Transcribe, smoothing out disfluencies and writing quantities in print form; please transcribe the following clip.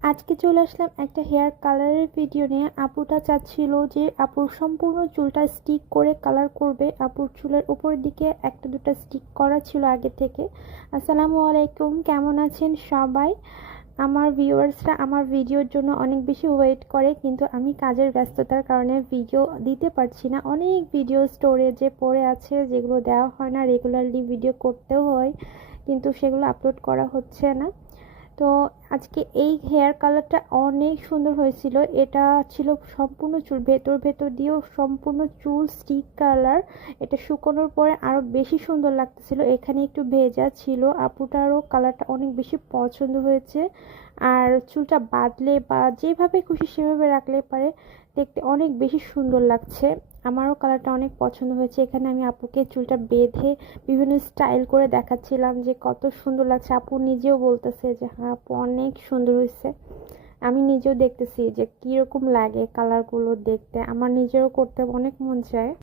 আজকে চলে আসলাম একটা হেয়ার কালারের ভিডিও নিয়ে। আপুটা চাচ্ছিল যে আপুর সম্পূর্ণ চুলটা স্টিক করে কালার করবে। আপুর চুলের উপর দিকে একটা দুটো স্টিক করা ছিল আগে থেকে। আসসালামু আলাইকুম, কেমন আছেন সবাই? আমার ভিউয়ার্সরা আমার ভিডিওর জন্য অনেক বেশি ওয়েট করে, কিন্তু আমি কাজের ব্যস্ততার কারণে ভিডিও দিতে পারছি না। অনেক ভিডিও স্টোরেজে পড়ে আছে যেগুলো দেওয়া হয় না, রেগুলারলি ভিডিও করতেও হয় কিন্তু সেগুলো আপলোড করা হচ্ছে না। তো আজকে এই হেয়ার কালারটা অনেক সুন্দর হয়েছিল। এটা ছিল সম্পূর্ণ চুল, ভেতর ভেতর দিয়েও সম্পূর্ণ চুল স্টিক কালার। এটা শুকানোর পরে আরো বেশি সুন্দর লাগতেছিল। এখানে একটু ভেজা ছিল। আপুটারও কালারটা অনেক বেশি পছন্দ হয়েছে। আর চুলটা বাঁধলে বা যেভাবে খুশি সেভাবে রাখলে পারে দেখতে অনেক বেশি সুন্দর লাগছে। আমারও কালারটা অনেক পছন্দ হয়েছে। এখানে আমি আপুকে চুলটা বেঁধে বিভিন্ন স্টাইল করে দেখাচ্ছিলাম যে কত সুন্দর লাগছে। আপু নিজেও বলতেছে যে হ্যাঁ আপু অনেক সুন্দর হয়েছে। আমি নিজেও দেখতেছি যে কিরকম লাগে কালারগুলো দেখতে। আমার নিজেরও করতে অনেক মন চায়।